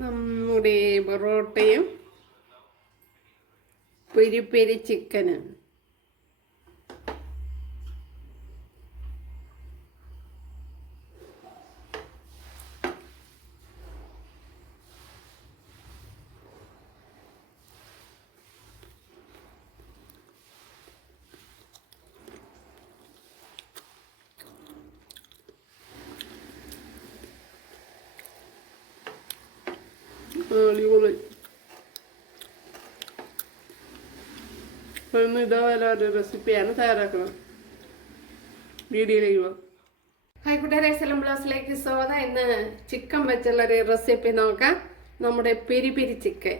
നമ്മുടെ പൊറോട്ടയും peri peri ചിക്കനും. അടിപൊളി. ഒന്ന് ഇതേപോലെ ഒരു റെസിപ്പിയാണ് തയ്യാറാക്കുന്നത്. വീഡിയോയിലേക്ക് പോകാം. ഹായ് കൂട്ടുകാരെ, സലം ബ്ലോസിലേക്ക് സ്വാഗതം. ഇന്ന് ചിക്കൻ വെച്ചുള്ളൊരു റെസിപ്പി നോക്കാം. നമ്മുടെ പെരി പെരി ചിക്കൻ.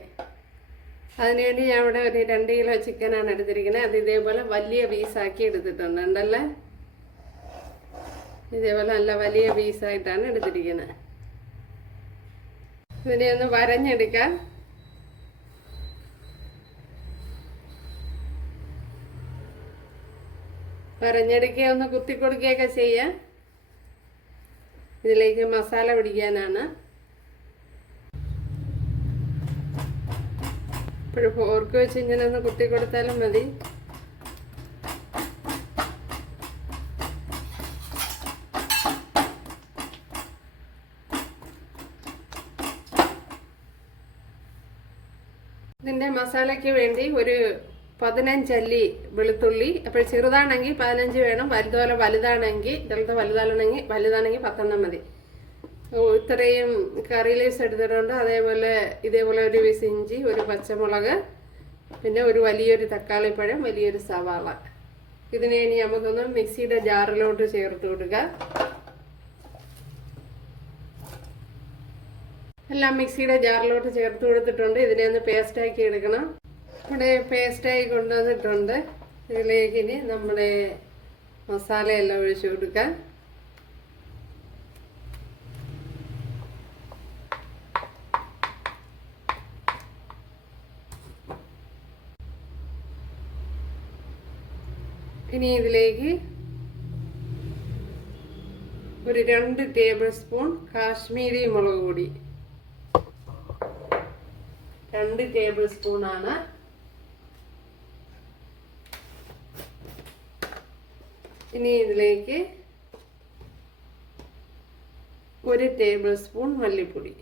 അതിനുവേണ്ടി ഞാൻ ഇവിടെ ഒരു 2 കിലോ ചിക്കനാണ് എടുത്തിരിക്കുന്നത്. അത് ഇതേപോലെ വലിയ പീസാക്കി എടുത്തിട്ടുണ്ട്. ഉണ്ടല്ലേ, ഇതേപോലെ നല്ല വലിയ പീസായിട്ടാണ് എടുത്തിരിക്കുന്നത്. ഇതിനെ ഒന്ന് വരഞ്ഞെടുക്കാം. വരഞ്ഞെടുക്കുക, ഒന്ന് കുത്തി കൊടുക്കുകയൊക്കെ ചെയ്യാം. ഇതിലേക്ക് മസാല പിടിക്കാനാണ്. ഇപ്പോഴും ഫോർക്ക് വെച്ച് ഇങ്ങനെ ഒന്ന് കുത്തി കൊടുത്താലും മതി. ഇതിൻ്റെ മസാലയ്ക്ക് വേണ്ടി ഒരു 15 അല്ലി വെളുത്തുള്ളി. അപ്പോൾ ചെറുതാണെങ്കിൽ 15 വേണം, വലുതുപോലെ വലുതാണെങ്കിൽ വലുതാണെങ്കിൽ 10 മതി. ഇത്രയും കറി ലീവ്സ് എടുത്തിട്ടുണ്ട്. അതേപോലെ ഇതേപോലെ ഒരു പീസ് ഇഞ്ചി, ഒരു പച്ചമുളക്, പിന്നെ ഒരു വലിയൊരു തക്കാളിപ്പഴം, വലിയൊരു സവാള. ഇതിനെ ഇനി നമുക്കൊന്ന് മിക്സിയുടെ ജാറിലോട്ട് ചേർത്ത് കൊടുക്കുക. എല്ലാം മിക്സിയുടെ ജാറിലോട്ട് ചേർത്ത് കൊടുത്തിട്ടുണ്ട്. ഇതിനെ ഒന്ന് പേസ്റ്റാക്കി എടുക്കണം. ഇവിടെ പേസ്റ്റായി കൊണ്ടുവന്നിട്ടുണ്ട്. ഇതിലേക്ക് ഇനി നമ്മുടെ മസാലയെല്ലാം ഒഴിച്ചു കൊടുക്കാം. ഇനി ഇതിലേക്ക് ഒരു 2 ടേബിൾ സ്പൂൺ കാശ്മീരി മുളക് പൊടി, 2 ടേബിൾ സ്പൂണാണ്. ഇനി ഇതിലേക്ക് 1 ടേബിൾ സ്പൂൺ മല്ലിപ്പൊടി,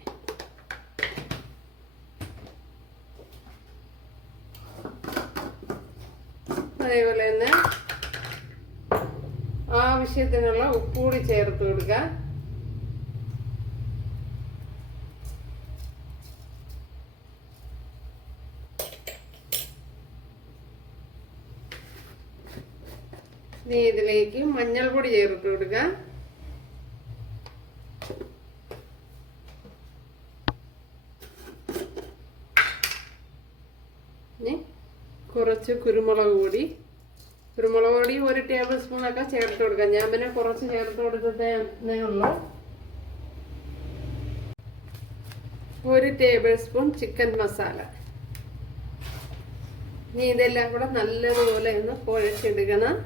അതേപോലെ തന്നെ ആവശ്യത്തിനുള്ള ഉപ്പ് കൂടി ചേർത്ത് കൊടുക്കുക. ഇനി ഇതിലേക്ക് മഞ്ഞൾപ്പൊടി ചേർത്ത് കൊടുക്കുക. ഇനി കുറച്ച് കുരുമുളക് പൊടി 1 ടേബിൾ സ്പൂണൊക്കെ ചേർത്ത് കൊടുക്കാം. ഞാൻ പിന്നെ കുറച്ച് ചേർത്ത് കൊടുത്തതേ ഉള്ളൂ. 1 ടേബിൾ സ്പൂൺ ചിക്കൻ മസാല. ഇനി ഇതെല്ലാം കൂടെ നല്ലതുപോലെ ഒന്ന് കുഴച്ചെടുക്കണം.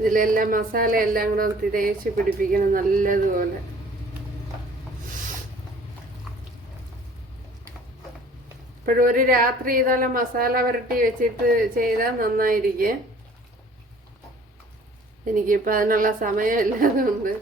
ഇതിലെല്ലാം മസാല എല്ലാം കൂടെ തേച്ച് പിടിപ്പിക്കണം നല്ലതുപോലെ. ഇപ്പോഴും ഒരു രാത്രി ഇതെല്ലാം മസാല പുരട്ടി വെച്ചിട്ട് ചെയ്താൽ നന്നായിരിക്കും. എനിക്കിപ്പോൾ അതിനുള്ള സമയമില്ലാതുകൊണ്ട്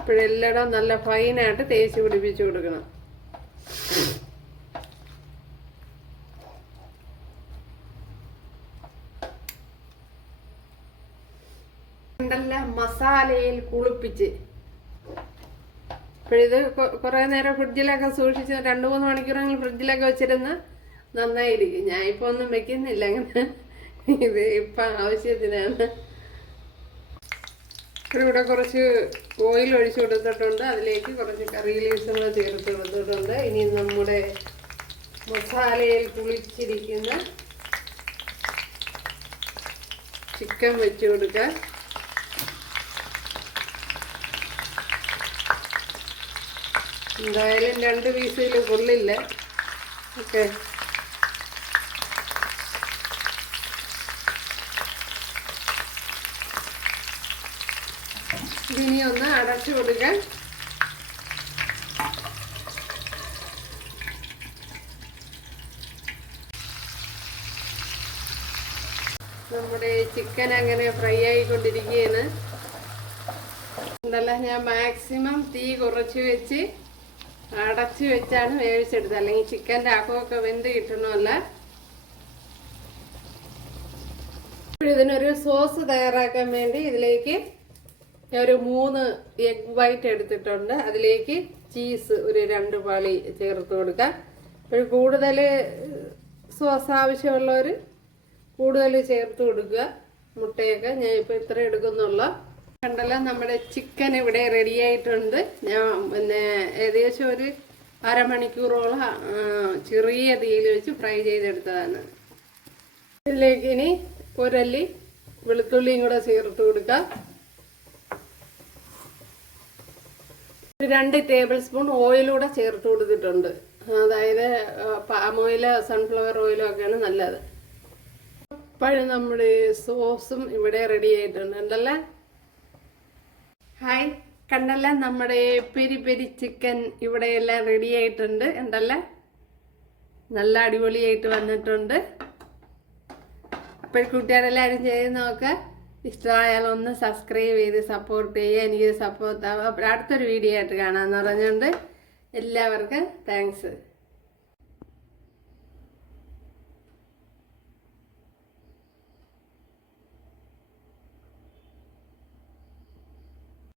ഇപ്പോഴെല്ലാം നല്ല ഫൈനായിട്ട് തേച്ച് പിടിപ്പിച്ചു കൊടുക്കണം. മസാലയിൽ കുളിപ്പിച്ച് ഇപ്പോഴിത് കുറേ നേരം ഫ്രിഡ്ജിലൊക്കെ സൂക്ഷിച്ച് 2-3 മണിക്കൂറെങ്കിലും ഫ്രിഡ്ജിലൊക്കെ വെച്ചിരുന്ന് നന്നായിരിക്കും. ഞാൻ ഇപ്പോൾ ഒന്നും വെക്കുന്നില്ല അങ്ങനെ. ഇത് ഇപ്പം ആവശ്യത്തിനാണ്. ഇവിടെ കുറച്ച് ഓയിൽ ഒഴിച്ചു കൊടുത്തിട്ടുണ്ട്. അതിലേക്ക് കുറച്ച് കറി ലീവ്സും കൂടെ ചേർത്ത് കൊടുത്തിട്ടുണ്ട്. ഇനി നമ്മുടെ മസാലയിൽ കുളിച്ചിരിക്കുന്ന ചിക്കൻ വെച്ച് കൊടുക്കുക. എന്തായാലും 2 പീസിൽ കൊള്ളില്ല. ഓക്കെ, ഇതിനി ഒന്ന് അടച്ചു കൊടുക്കാം. നമ്മുടെ ചിക്കൻ അങ്ങനെ ഫ്രൈ ആയിക്കൊണ്ടിരിക്കുകയാണ്. ഉണ്ടല്ലോ, ഞാൻ മാക്സിമം തീ കുറച്ച് വെച്ച് അടച്ചു വെച്ചാണ് വേവിച്ചെടുത്തത്, അല്ലെങ്കിൽ ചിക്കൻ്റെ അകമൊക്കെ വെന്ത് കിട്ടണമല്ല. ഇതിനൊരു സോസ് തയ്യാറാക്കാൻ വേണ്ടി ഇതിലേക്ക് ഒരു 3 എഗ് വൈറ്റ് എടുത്തിട്ടുണ്ട്. അതിലേക്ക് ചീസ് ഒരു 2 പാളി ചേർത്ത് കൊടുക്കാം. അപ്പോൾ കൂടുതൽ സോസ് ആവശ്യമുള്ളവർ കൂടുതൽ ചേർത്ത് കൊടുക്കുക. മുട്ടയൊക്കെ ഞാൻ ഇപ്പോൾ ഇത്ര എടുക്കുന്നുള്ള. കണ്ടല്ലോ, നമ്മുടെ ചിക്കൻ ഇവിടെ റെഡി ആയിട്ടുണ്ട്. ഞാൻ ഏകദേശം ഒരു അരമണിക്കൂറോളം ചെറിയ തീയിൽ വെച്ച് ഫ്രൈ ചെയ്തെടുത്തതാണ്. ഇതിലേക്ക് ഇനി ഒരല്ലി വെളുത്തുള്ളിയും കൂടെ ചേർത്ത് കൊടുക്കാം. 2 ടേബിൾ സ്പൂൺ ഓയിലൂടെ ചേർത്ത് കൊടുത്തിട്ടുണ്ട്. അതായത് പാം ഓയിലോ സൺഫ്ലവർ ഓയിലോ ഒക്കെയാണ് നല്ലത്. ഇപ്പോഴും നമ്മുടെ സോസും ഇവിടെ റെഡി ആയിട്ടുണ്ട്. ഉണ്ടല്ലേ? ഹായ്, കണ്ടല്ലേ, നമ്മുടെ പെരി പെരി ചിക്കൻ ഇവിടെ എല്ലാം റെഡി ആയിട്ടുണ്ട്. ഉണ്ടല്ലേ, നല്ല അടിപൊളിയായിട്ട് വന്നിട്ടുണ്ട്. അപ്പോൾ കൂട്ടുകാരെല്ലാവരും ചെയ്ത് നോക്കുക. ഇഷ്ടമായാൽ ഒന്ന് സബ്സ്ക്രൈബ് ചെയ്ത് സപ്പോർട്ട് ചെയ്യുക. എനിക്ക് സപ്പോർട്ട് ആവുക. അപ്പോൾ അടുത്തൊരു വീഡിയോ ആയിട്ട് കാണാമെന്ന് പറഞ്ഞുകൊണ്ട് എല്ലാവർക്കും താങ്ക്സ്.